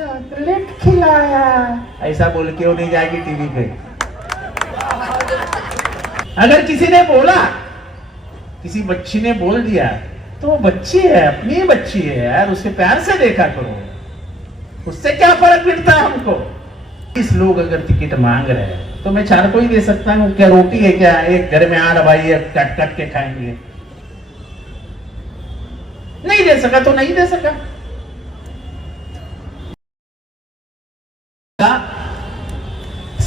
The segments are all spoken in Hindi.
चॉकलेट खिलाया, ऐसा बोल के वो नहीं जाएगी टीवी पे। अगर किसी ने बोला, किसी बच्ची ने बोल दिया, तो वो बच्ची है, अपनी ही बच्ची है यार, उसे प्यार से देखा करो, उससे क्या फर्क पड़ता है हमको। 20 लोग अगर टिकट मांग रहे हैं तो मैं 4 को ही दे सकता हूँ। क्या रोटी है क्या? एक घर में 8 भाई है, कट कट के खाएंगे। नहीं दे सका तो नहीं दे सका।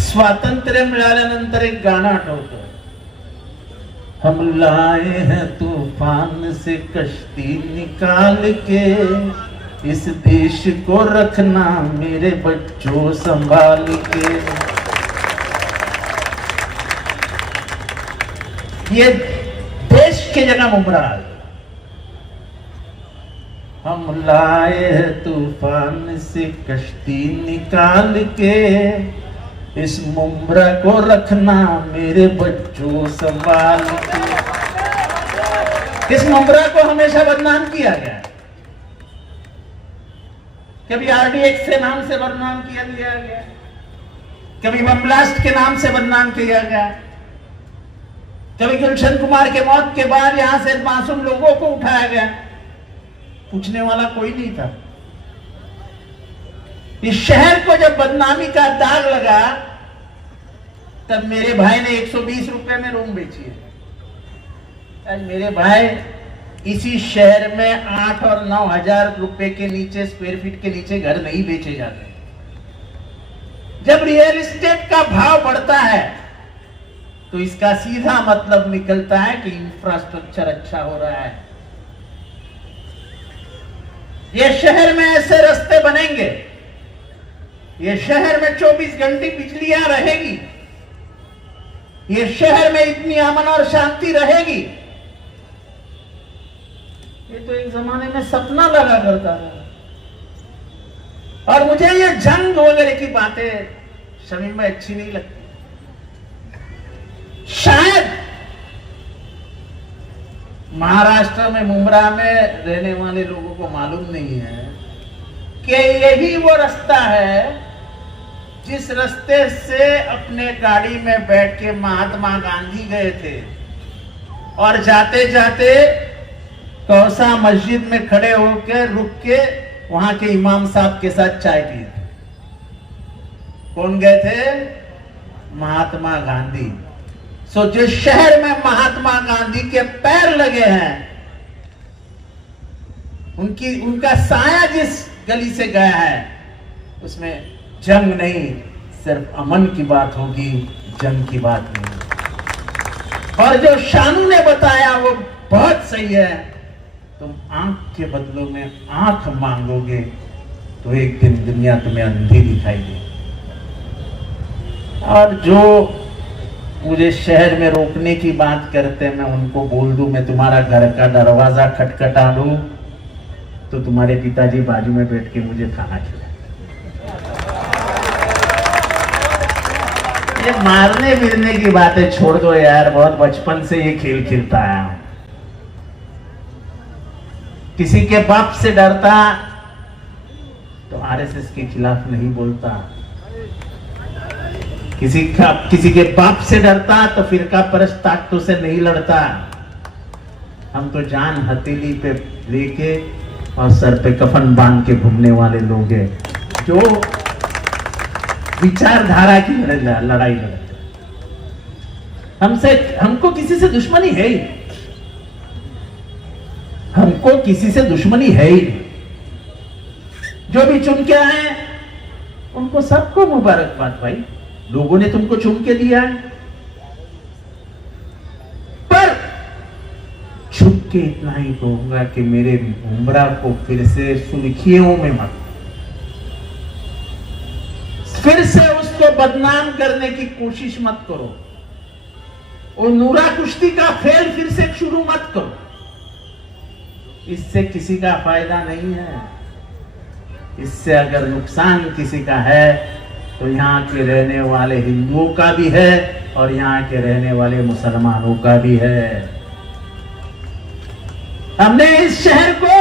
स्वातंत्र्य मिळाल्यानंतर एक गाणं आठवतं, हम लाए हैं तूफान से कश्ती निकाल के, इस देश को रखना मेरे बच्चों संभाल के। ये देश की जगह मुमरा, हम लाए हैं तूफान से कश्ती निकाल के, इस मुमरा को रखना मेरे बच्चों संभाल के। इस मुमरा को हमेशा बदनाम किया गया, कभी आरडीएक्स के नाम से बदनाम किया गया, कभी बम ब्लास्ट के नाम से बदनाम किया गया, कभी गुलशन कुमार के मौत के बाद यहां से मासूम लोगों को उठाया गया, पूछने वाला कोई नहीं था। इस शहर को जब बदनामी का दाग लगा तब मेरे भाई ने 120 रुपए में रूम बेची है। आज मेरे भाई इसी शहर में 8 और 9 हजार रुपए के नीचे, स्क्वायर फीट के नीचे घर नहीं बेचे जाते। जब रियल एस्टेट का भाव बढ़ता है तो इसका सीधा मतलब निकलता है कि इंफ्रास्ट्रक्चर अच्छा हो रहा है। ये शहर में ऐसे रास्ते बनेंगे, ये शहर में 24 घंटे बिजलियां रहेगी, ये शहर में इतनी अमन और शांति रहेगी। ये तो एक जमाने में सपना लगा करता था। और मुझे ये जंग वगैरह की बातें शमीम में अच्छी नहीं लगती। शायद महाराष्ट्र में मुंब्रा में रहने वाले लोगों को मालूम नहीं है कि यही वो रास्ता है जिस रास्ते से अपने गाड़ी में बैठ के महात्मा गांधी गए थे और जाते जाते कौसा मस्जिद में खड़े होकर रुक के वहां के इमाम साहब के साथ चाय पिए। कौन गए थे? महात्मा गांधी। सो जिस शहर में महात्मा गांधी के पैर लगे हैं, उनका साया जिस गली से गया है, उसमें जंग नहीं, सिर्फ अमन की बात होगी, जंग की बात नहीं। और जो शानू ने बताया वो बहुत सही है। तुम आंख के बदलों में आंख मांगोगे तो एक दिन दुनिया तुम्हें अंधी दिखाई दे। और जो मुझे शहर में रोकने की बात करते हैं, मैं उनको बोल दूं मैं तुम्हारा घर का दरवाजा खटखटा दूं तो तुम्हारे पिताजी बाजू में बैठ के मुझे खाना खिलाए। ये मारने मिलने की बातें छोड़ दो यार, बहुत बचपन से ये खेल खेलता आया हूं। किसी के बाप से डरता तो आरएसएस के खिलाफ नहीं बोलता, किसी के बाप से डरता तो फिरका परस्त ताकतों से नहीं लड़ता। हम तो जान हथेली पे लेके और सर पे कफन बांध के घूमने वाले लोग हैं जो विचारधारा की लड़ाई लड़ते। हमको किसी से दुश्मनी है ही, हमको किसी से दुश्मनी है ही। जो भी चुन के आए उनको सबको मुबारकबाद भाई, लोगों ने तुमको चुन के दिया है। पर छुप के इतना ही कहूंगा कि मेरे मुंब्रा को फिर से सुर्खियों में मत, फिर से उसको बदनाम करने की कोशिश मत करो। और नूरा कुश्ती का खेल फिर से शुरू मत करो, इससे किसी का फायदा नहीं है। इससे अगर नुकसान किसी का है तो यहाँ के रहने वाले हिंदुओं का भी है और यहाँ के रहने वाले मुसलमानों का भी है। हमने इस शहर को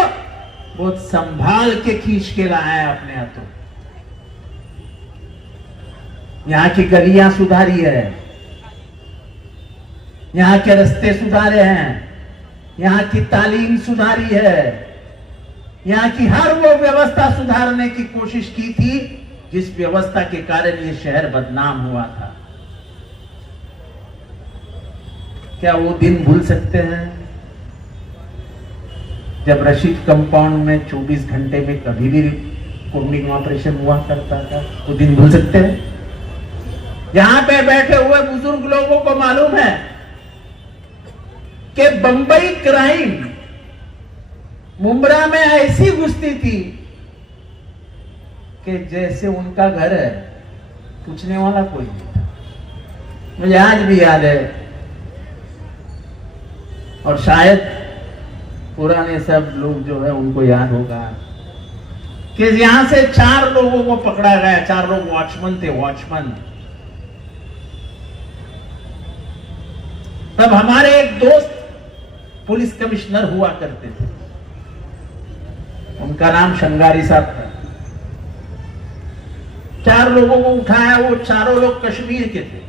बहुत संभाल के खींच के लाया है अपने हाथों। यहाँ की गलियां सुधारी है, यहाँ के रास्ते सुधारे हैं, यहाँ की तालीम सुधारी है, यहाँ की हर वो व्यवस्था सुधारने की कोशिश की थी जिस व्यवस्था के कारण ये शहर बदनाम हुआ था। क्या वो दिन भूल सकते हैं जब रशीद कंपाउंड में 24 घंटे में कभी भी कोडिंग ऑपरेशन हुआ करता था? वो दिन भूल सकते हैं? यहां पे बैठे हुए बुजुर्ग लोगों को मालूम है कि बंबई क्राइम मुंब्रा में ऐसी घुसती थी कि जैसे उनका घर है, पूछने वाला कोई नहीं था। मुझे आज भी याद है, और शायद पुराने सब लोग जो है उनको याद होगा कि यहां से 4 लोगों को पकड़ा गया। 4 लोग वॉचमैन थे, वॉचमैन। तब हमारे एक दोस्त पुलिस कमिश्नर हुआ करते थे, उनका नाम शंगारी साहब था। 4 लोगों को उठाया, वो चारों लोग कश्मीर के थे।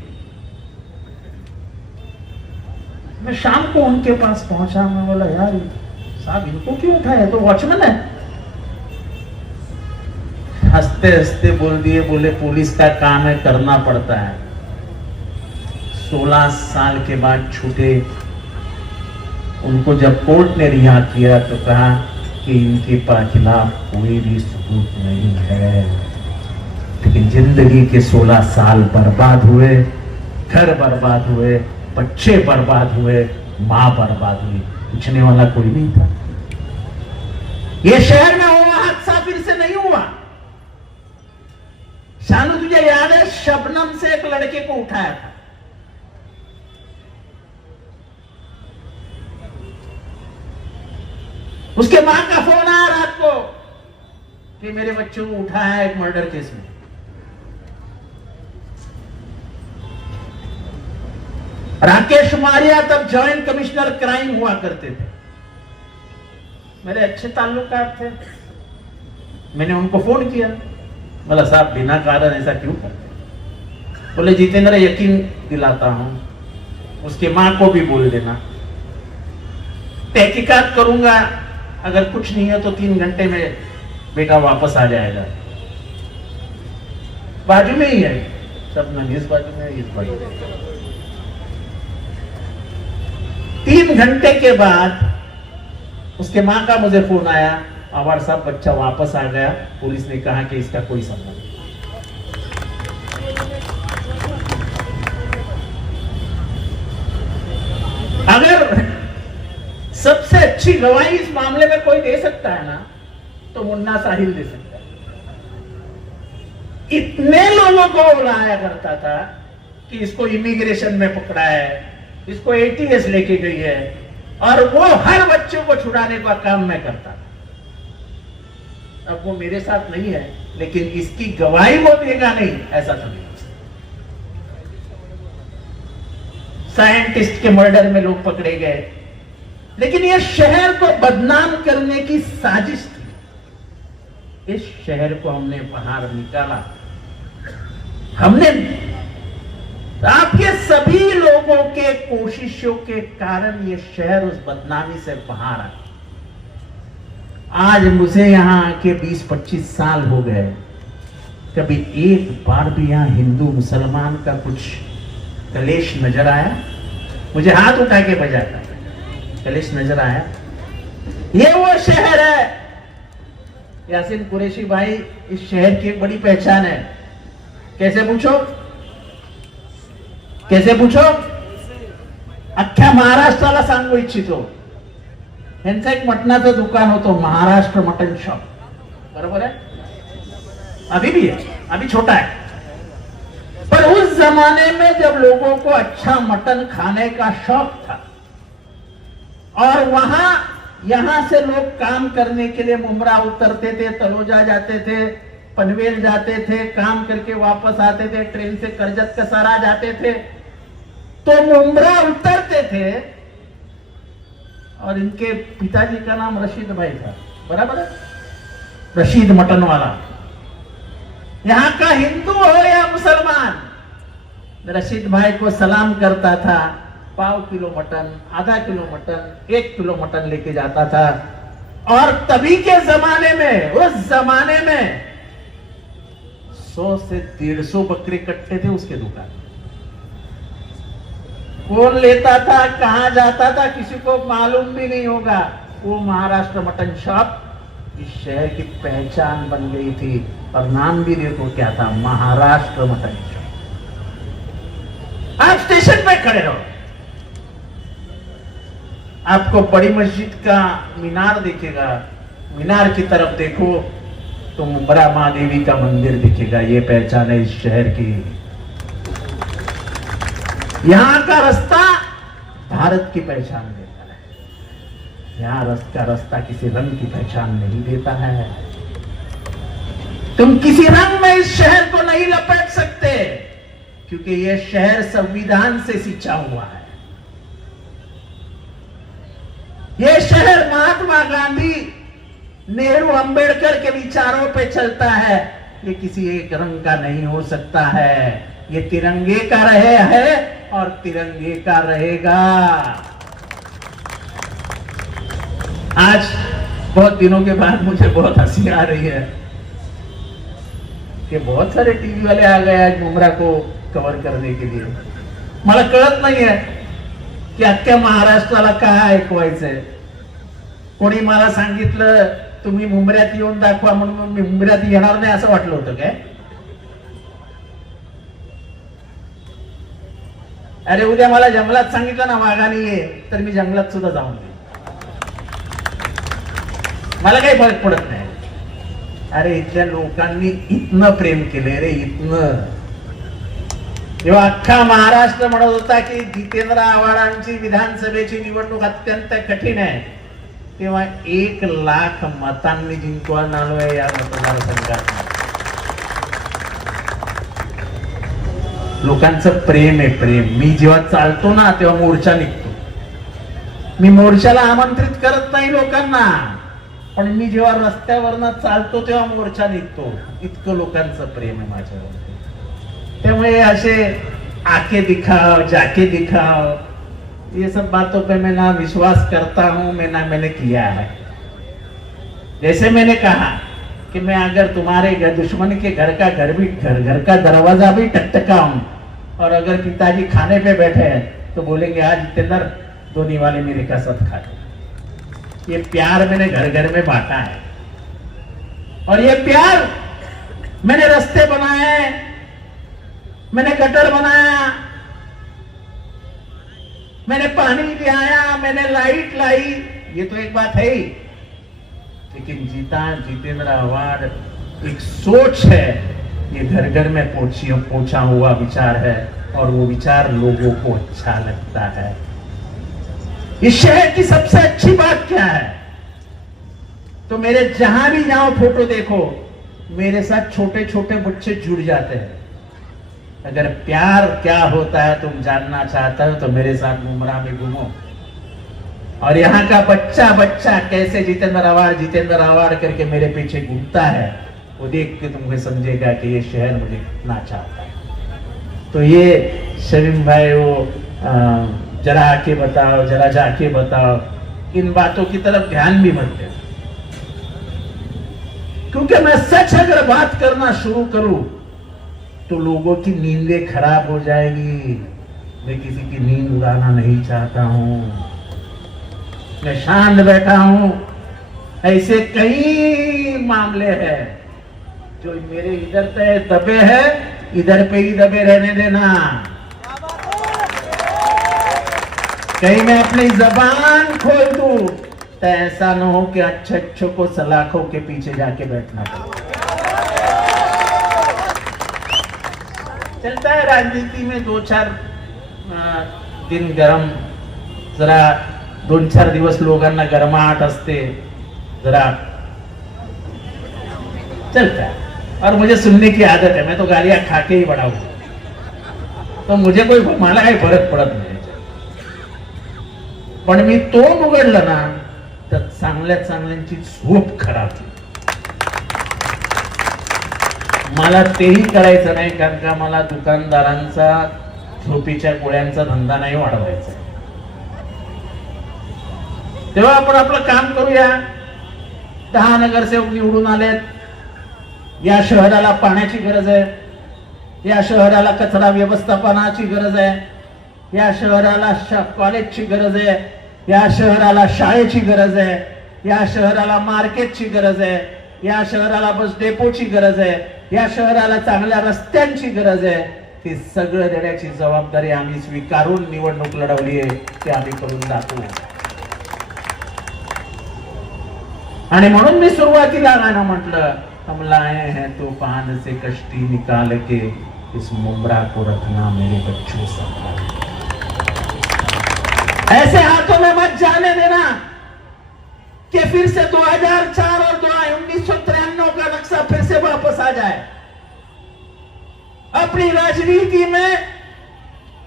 मैं शाम को उनके पास पहुंचा, मैं बोला यार साहब इनको क्यों उठाया, तो वॉचमैन है। हंसते हंसते बोल दिए, बोले पुलिस का काम है, करना पड़ता है। 16 साल के बाद छूटे। उनको जब कोर्ट ने रिहा किया तो कहा कि इनके खिलाफ कोई भी सबूत नहीं है, लेकिन जिंदगी के 16 साल बर्बाद हुए, घर बर्बाद हुए, बच्चे बर्बाद हुए, मां बर्बाद हुई, पूछने वाला कोई नहीं था। ये शहर में हुआ हादसा फिर से नहीं हुआ। शानू तुझे याद है, शबनम से एक लड़के को उठाया था। उसके मां का फोन आया रात को कि मेरे बच्चों को उठाया है एक मर्डर केस में। राकेश मारिया तब जॉइंट कमिश्नर क्राइम हुआ करते थे, मेरे अच्छे ताल्लुकात थे। मैंने उनको फोन किया, बोला साहब बिना कारण ऐसा क्यों करते? बोले जितेंद्र यकीन दिलाता हूं, उसके मां को भी बोल देना, तहकीकात करूंगा, अगर कुछ नहीं है तो 3 घंटे में बेटा वापस आ जाएगा। बाजू में ही है सब, न इस बाजू में इस बाजू में। 3 घंटे के बाद उसके मां का मुझे फोन आया, आवार साहब बच्चा वापस आ गया, पुलिस ने कहा कि इसका कोई संबंध नहीं। अगर सबसे अच्छी गवाही इस मामले में कोई दे सकता है ना, तो मुन्ना साहिल दे सकता है। इतने लोगों को बुलाया करता था कि इसको इमिग्रेशन में पकड़ा है, इसको एटीएस लेके गई है, और वो हर बच्चों को छुड़ाने का काम मैं करता था। अब वो मेरे साथ नहीं है, लेकिन इसकी गवाही वो देगा नहीं, ऐसा तो नहीं। साइंटिस्ट के मर्डर में लोग पकड़े गए, लेकिन ये शहर को बदनाम करने की साजिश थी। इस शहर को हमने बाहर निकाला, हमने आपके सभी लोगों के कोशिशों के कारण ये शहर उस बदनामी से बाहर आया। आज मुझे यहां आके 20-25 साल हो गए, कभी एक बार भी यहां हिंदू मुसलमान का कुछ कलेश नजर आया? मुझे हाथ उठा के बजाता कलेश नजर आया? ये वो शहर है यासीन कुरैशी भाई, इस शहर की एक बड़ी पहचान है। कैसे पूछो, कैसे पूछो? अख्ख्या महाराष्ट्राला सांगू इच्छितो, यांचं एक मटणाचं दुकान होतं, महाराष्ट्र मटन शॉप, बरोबर है? अभी भी है, अभी छोटा है, पर उस जमाने में जब लोगों को अच्छा मटन खाने का शौक था, और वहां यहां से लोग काम करने के लिए मुंब्रा उतरते थे, तलोजा जाते थे, पनवेल जाते थे, काम करके वापस आते थे, ट्रेन से करजत कसारा जाते थे, तो मुंब्रा उतरते थे, और इनके पिताजी का नाम रशीद भाई था, बराबर है? रशीद मटन वाला। यहाँ का हिंदू हो या मुसलमान, रशीद भाई को सलाम करता था, पाव किलो मटन, आधा किलो मटन, 1 किलो मटन लेके जाता था। और तभी के जमाने में, उस जमाने में 100 से 150 बकरे कट्टे थे उसके दुकान। कौन लेता था, कहां जाता था, किसी को मालूम भी नहीं होगा। वो महाराष्ट्र मटन शॉप इस शहर की पहचान बन गई थी। और नाम भी देखो क्या था, महाराष्ट्र मटन शॉप। आप स्टेशन पे खड़े रहो, आपको बड़ी मस्जिद का मीनार दिखेगा, मीनार की तरफ देखो तो मुंब्रा महादेवी का मंदिर दिखेगा। ये पहचान है इस शहर की। यहां का रास्ता भारत की पहचान देता है। यहां का रास्ता किसी रंग की पहचान नहीं देता है। तुम किसी रंग में इस शहर को नहीं लपेट सकते, क्योंकि यह शहर संविधान से सिंचा हुआ है। यह शहर महात्मा गांधी, नेहरू, अंबेडकर के विचारों पे चलता है। ये किसी एक रंग का नहीं हो सकता है। ये तिरंगे का रहे है और तिरंगे का रहेगा। आज बहुत दिनों के बाद मुझे बहुत हंसी आ रही है कि बहुत सारे टीवी वाले आ गए आज मुंब्रा को कवर करने के लिए। मला कळत नाहीये की अख्ख्या महाराष्ट्राला काय ऐकवायचंय। कोणी मला सांगितलं तुम्ही मुंब्र्यात येऊन दाखवा, म्हणून मी मुंब्र्यात येणार नाही असं वाटलं होतं काय? अरे उद्या मला जंगलात सांगितलं ना वाघाने ये, तर मी जंगलात सुद्धा जाऊन येईन, मला काही फरक पडत नाही। अरे इथल्या लोकांनी इतनं प्रेम केले रे, इतनं। जेव्हा अख्खा महाराष्ट्र म्हणत होता की जितेंद्र आव्हाडांची विधानसभेची निवडणूक अत्यंत कठीण आहे, तेव्हा 1 लाख मतांनी जिंकून आलोय या मतदारसंघात। लोकांचं प्रेम आहे, प्रेम। मी जेव्हा चालतो ना तेव्हा मोर्चा निघतो। मी मोर्चाला आमंत्रित करत नाही लोकांना, पण मी जेव्हा रस्त्यावरनं चालतो तेव्हा मोर्चा निघतो। इतकं लोकांचं प्रेम आहे माझ्यावर। त्यामुळे असे आके दिखाओ, जाके दिखाओ, ये सब बातों पे मैं ना विश्वास करता हूं, मैं ना मैंने किया है। जैसे मैंने कहा कि मैं अगर तुम्हारे दुश्मन के घर का दरवाजा भी टकटकाऊं, और अगर पिताजी खाने पे बैठे हैं तो बोलेंगे आज जितेंद्र 2 निवाले मेरे का साथ खा लो। ये प्यार मैंने घर घर में बांटा है, और ये प्यार मैंने रास्ते बनाए, मैंने गटर बनाया, मैंने पानी पिलाया, मैंने लाइट लाई। ये तो एक बात है ही, लेकिन जितेंद्र आव्हाड एक सोच है। ये घर घर में पहुंचा हुआ विचार है, और वो विचार लोगों को अच्छा लगता है। इस शहर की सबसे अच्छी बात क्या है, तो मेरे जहां भी जाओ फोटो देखो, मेरे साथ छोटे छोटे बच्चे जुड़ जाते हैं। अगर प्यार क्या होता है तुम जानना चाहते हो तो मेरे साथ मुंब्रा में घूमो, और यहाँ का बच्चा बच्चा कैसे जितेंद्र आव्हाड करके मेरे पीछे घूमता है, वो देख के तुमको समझेगा कि ये शहर मुझे कितना चाहता है। तो ये शमीम भाई, वो जरा आके बताओ, जरा जाके बताओ, इन बातों की तरफ ध्यान भी मत दे, क्योंकि मैं सच अगर बात करना शुरू करूं तो लोगों की नींदें खराब हो जाएगी। मैं किसी की नींद उड़ाना नहीं चाहता हूं, मैं शांत बैठा हूं। ऐसे कई मामले हैं जो मेरे इधर पे दबे हैं, इधर पे ही दबे रहने देना। कहीं मैं अपनी जबान खोल दूं तो ऐसा न हो कि अच्छे को सलाखों के पीछे जाके बैठना पड़े। चलता है राजनीति में 2-4 दिन गरम, जरा 2-4 दिवस लोकांना गरमाहट असते, जरा चलता है। और मुझे सुनने की आदत है, मैं तो गालियां खा के ही बड़ा हूं, तो मुझे मला काही फरक पडत नाही। पण मी तोंड उघडलं ना तर चांगल्यांची झोप खराब होते। मला तेही करायचं नाही, कारण का मला दुकानदारांचा झोपीच्या गोळ्यांचा धंदा नाही वाढवायचा. तेव्हा आपण आपलं काम करूया. 10 नगरसेवक निवडून आलेत. या शहराला पाण्याची गरज आहे, या शहराला कचरा व्यवस्थापनाची गरज आहे, या शहराला कॉलेजची गरज आहे, या शहराला शाळेची गरज आहे, या शहराला मार्केटची गरज आहे, या शहराला बस डेपोची गरज आहे, या शहराला चांगल्या रस्त्यांची गरज आहे. ते सगळं देण्याची जबाबदारी आम्ही स्वीकारून निवडणूक लढवली आहे, ते आम्ही करून जातो. आणि म्हणून मी सुरुवातीला गाणं म्हटलं, हम लाए हैं तूफान से कश्ती निकाल के, इस मुमरा को रखना मेरे बच्चों संभाल. ऐसे हाथों में मत जाने देना कि फिर से 2004 और 1993 का नक्शा फिर से वापस आ जाए. अपनी राजनीति में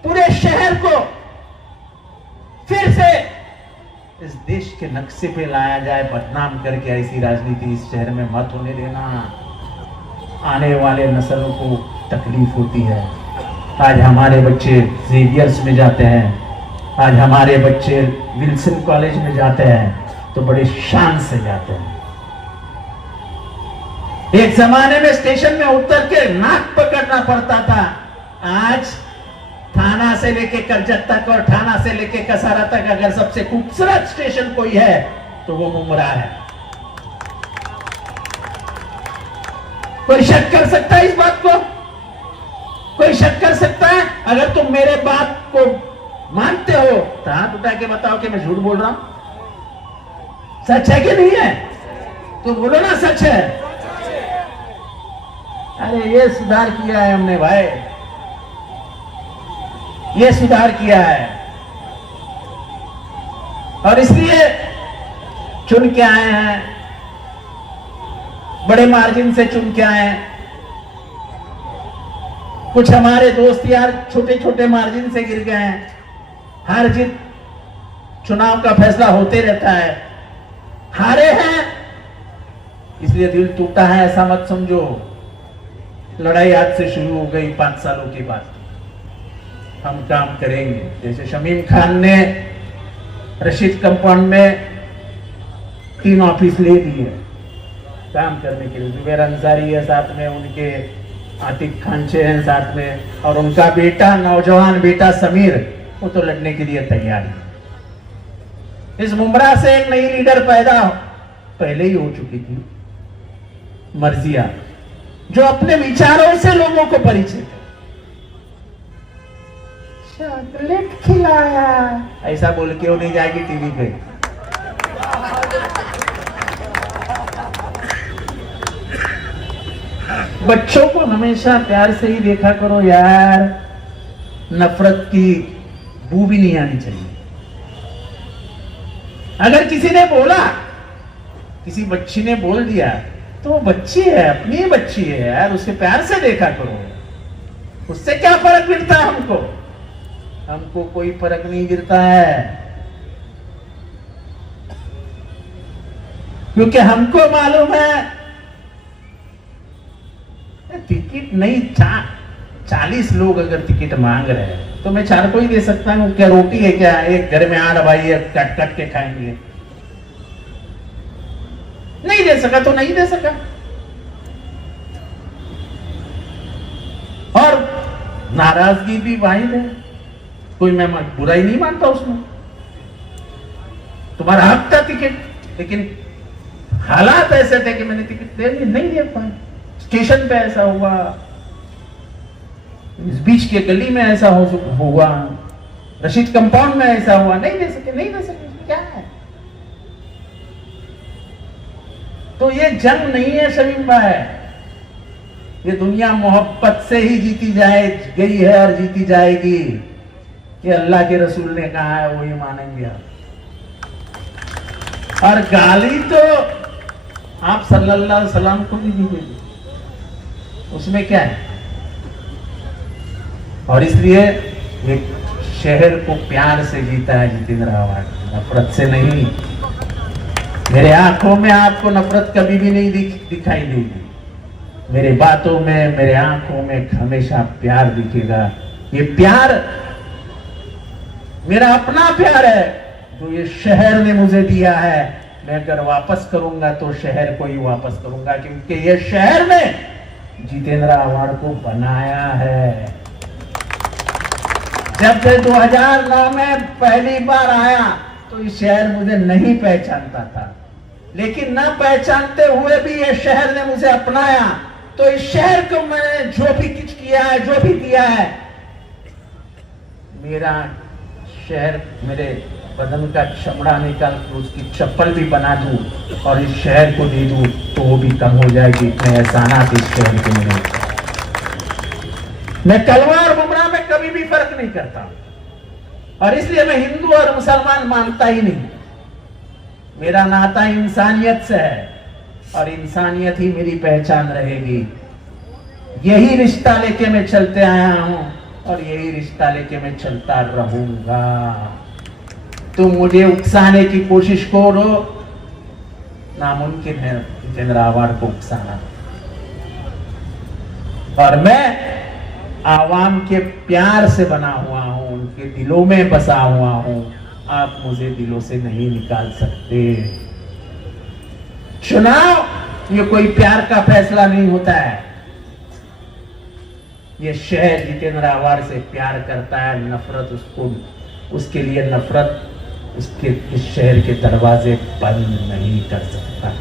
पूरे शहर को फिर से इस देश के नक्शे पे लाया जाए, बदनाम करके. ऐसी राजनीति इस शहर में मत होने देना. आने वाले नस्लों को तकलीफ होती है. आज हमारे बच्चे जेवियर्स में जाते हैं, आज हमारे बच्चे विल्सन कॉलेज में जाते हैं तो बड़े शान से जाते हैं. एक जमाने में स्टेशन में उतर के नाक पकड़ना पड़ता था. आज थाना से लेके करजत तक और थाना से लेके कसारा तक अगर सबसे खूबसूरत स्टेशन कोई है तो वो मुमरा है. कोई शक कर सकता है इस बात को? कोई शक कर सकता है? अगर तुम मेरे बात को मानते हो तो हाथ उठा के बताओ कि मैं झूठ बोल रहा हूं. सच है कि नहीं है? तो बोलो ना सच है. अरे ये सुधार किया है हमने भाई, ये सुधार किया है. और इसलिए चुन के आए हैं, बड़े मार्जिन से चुन के आए हैं. कुछ हमारे दोस्त यार छोटे छोटे मार्जिन से गिर गए हैं. हार जीत चुनाव का फैसला होते रहता है. हारे हैं इसलिए दिल टूटा है ऐसा मत समझो. लड़ाई आज से शुरू हो गई 5 सालों के बाद. हम काम करेंगे. जैसे शमीम खान ने रशीद कंपाउंड में 3 ऑफिस ले लिए काम करने के लिए. जुबैर अंसारी है साथ में, उनके आतिक खानचे हैं साथ में, और उनका बेटा नौजवान बेटा समीर वो तो लड़ने के लिए तैयार है. इस मुमरा से एक नई लीडर पैदा पहले ही हो चुकी थी, मर्जिया, जो अपने विचारों से लोगों को परिचित है. चॉकलेट खिलाया ऐसा बोल के वो नहीं जाएगी टीवी पे. बच्चों को हमेशा प्यार से ही देखा करो यार. नफरत की बू भी नहीं आनी चाहिए. अगर किसी ने बोला, किसी बच्ची ने बोल दिया तो वो बच्ची है, अपनी बच्ची है यार, उसे प्यार से देखा करो. उससे क्या फर्क गिरता है हमको? हमको कोई फर्क नहीं गिरता है, क्योंकि हमको मालूम है टिकट नहीं 40 लोग अगर टिकट मांग रहे हैं तो मैं 4 को ही दे सकता हूं. क्या रोटी है क्या? एक घर में 8 भाई है, कट कट के खाएंगे. नहीं दे सका तो नहीं दे सका. और नाराजगी भी वाहिद है, कोई मैं बुराई नहीं मानता उसमें. तुम्हारा हक था टिकट, लेकिन हालात ऐसे थे कि मैंने टिकट नहीं दे पाया. स्टेशन पे ऐसा हुआ, इस बीच के गली में ऐसा हुआ, रशीद कंपाउंड में ऐसा हुआ. नहीं दे सके. क्या है? तो ये जंग नहीं है शमीम भाई, ये दुनिया मोहब्बत से ही जीती गई है और जीती जाएगी. कि अल्लाह के रसूल ने कहा है वही मानेंगे आप. और गाली तो आप सल्लल्लाहु अलैहि वसल्लम को भी दी गई, उसमें क्या है? और इसलिए एक शहर को प्यार से जीता है जितेंद्र आवाज, नफरत से नहीं. मेरे आंखों में आपको नफरत कभी भी नहीं दिखाई देगी. मेरे बातों में, मेरे आंखों में हमेशा प्यार दिखेगा। ये प्यार मेरा अपना प्यार है जो ये शहर ने मुझे दिया है। मैं अगर वापस करूंगा तो शहर को ही वापस करूंगा, क्योंकि ये शहर ने जितेंद्र आव्हाड को बनाया है। जब से 2009 में पहली बार आया तो ये शहर मुझे नहीं पहचानता था, लेकिन न पहचानते हुए भी ये शहर ने मुझे अपनाया। तो इस शहर को मैंने जो भी कुछ किया है, जो भी दिया है, मेरा शहर मेरे बदन का चमड़ा निकाल कर उसकी चप्पल भी बना दूं और इस शहर को दे दूं तो वो भी कम हो जाएगी। इतने एहसानात इस शहर के मेरे। मैं कलवा और बुमराह में कभी भी फर्क नहीं करता, और इसलिए मैं हिंदू और मुसलमान मानता ही नहीं। मेरा नाता इंसानियत से है और इंसानियत ही मेरी पहचान रहेगी। यही रिश्ता लेके मैं चलते आया हूं और यही रिश्ता लेके मैं चलता रहूंगा। तुम मुझे उकसाने की कोशिश करो, नामुमकिन है जितेंद्र आव्हाड को उकसाना। और मैं आवाम के प्यार से बना हुआ हूं, उनके दिलों में बसा हुआ हूं। आप मुझे दिलों से नहीं निकाल सकते। चुनाव ये कोई प्यार का फैसला नहीं होता है। ये शहर जितेंद्र आव्हाड से प्यार करता है, नफरत उसके लिए नफरत उसके इस शहर के दरवाजे बंद नहीं कर सकता।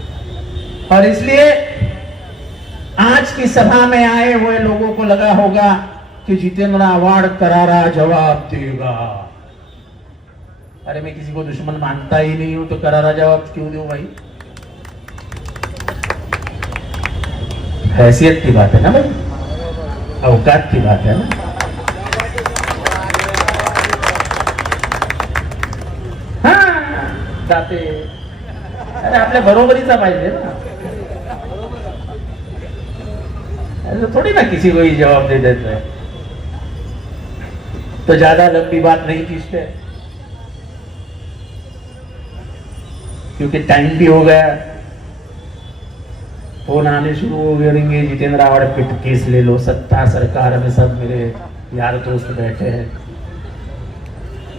और इसलिए आज की सभा में आए हुए लोगों को लगा होगा कि जितेंद्र आव्हाड करारा जवाब देगा। अरे मैं किसी को दुश्मन मानता ही नहीं हूं तो करारा जवाब क्यों दूं भाई? हैसियत की बात है ना भाई, औकात की बात है ना। हाँ जाते, अरे आपल्या बरोबरीचा पाहिजे ना, ऐसे थोड़ी ना किसी को ही जवाब दे देते हैं। तो ज्यादा लंबी बात नहीं खींचते क्योंकि टाइम भी हो गया। फोन आने शुरू हो गए, जितेंद्र आव्हाड पे केस ले लो, सत्ता सरकार में सब मेरे यार दोस्त बैठे हैं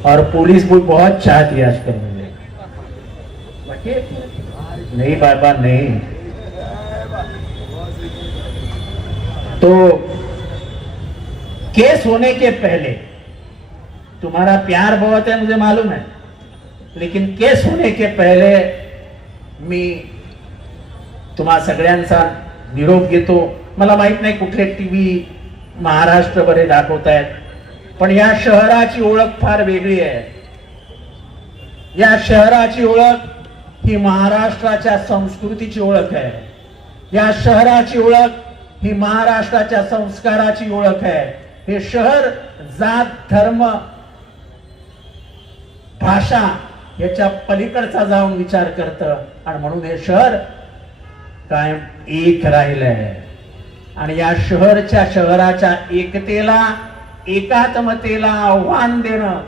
और पुलिस को बहुत चाहती है आजकल मुझे। नहीं बाबा नहीं, तो केस होने के पहले तुम्हारा प्यार बहुत है मुझे मालूम है, लेकिन केस होने के पहले मी तुम्हा सगळ्यांचा निरोप घेतो। मला माहित नाही कुठले टीव्ही महाराष्ट्रभर दाखवतायत, पण या शहराची ओळख फार वेगळी आहे। या शहराची ओळख ही महाराष्ट्राच्या संस्कृतीची ओळख आहे। या शहराची ओळख ही महाराष्ट्राच्या संस्काराची ओळख आहे। हे शहर जात, धर्म, भाषा याच्या पलीकडचा जाऊन विचार करतं आणि म्हणून हे शहर कायम एक राहिलंय। आणि या शहराच्या एकतेला, एकात्मतेला आव्हान देणं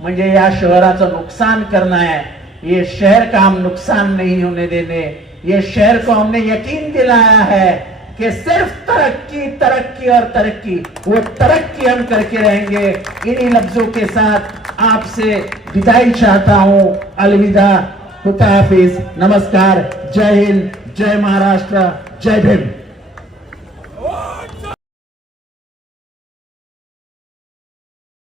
म्हणजे या शहराचं नुकसान करना है। ये शहर का हम नुकसान नहीं होने देने। ये शहर को हमने यकीन दिलाया है कि सिर्फ तरक्की, तरक्की और तरक्की, वो तरक्की हम करके रहेंगे। इन्हीं लफ्जों के साथ आपसे विदाई चाहता हूं। अलविदा, खुदा हाफिज, नमस्कार, जय हिंद, जय महाराष्ट्र, जय भीम।